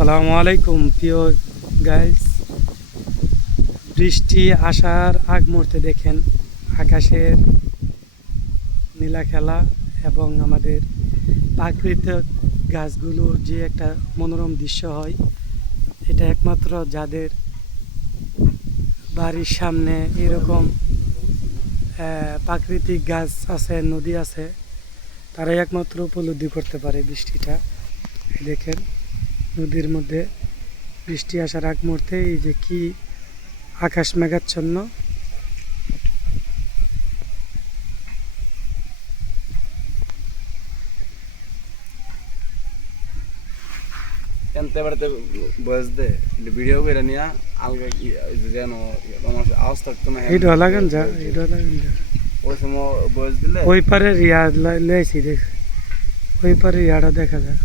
আসসালামু আলাইকুম, প্রিয় গাইস। বৃষ্টি, আসার আগ মুহূর্তে দেখেন আকাশের নীলা খেলা এবং আমাদের প্রাকৃতিক গাছগুলোর যে একটা মনোরম দৃশ্য হয়, এটা একমাত্র যাদের বাড়ির সামনে এরকম প্রাকৃতিক গাছ আছে, নদী আছে, তারাই একমাত্র উপলব্ধি করতে পারে বৃষ্টিটা। দেখেন। নদীর মধ্যে বৃষ্টি আসার আগ মুহূর্তে এই যে কি আকাশ মেঘাচ্ছন্ন। এনতে বাড়িতে বয়স দে ভিডিও করে নিয়া আলগা যেন আমার আওয়াজ থাকতো না এটা হ্যাঁ, লাগান যা এটা লাগান যা। ওই সময় বয়স দিলে ওই পারে রিয়া লাইছি দেখ ওই পারে রিয়াটা দেখা যায়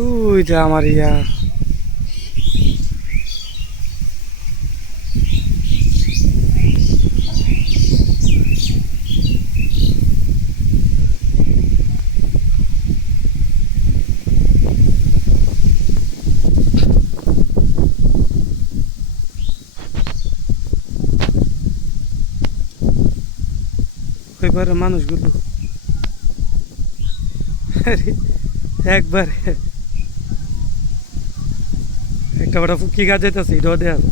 ওই যে আমার ইয়া। পারে মানুষগুলো একবারে একটা বড় ফুকি গাছ যেতেছি রোদে যায়।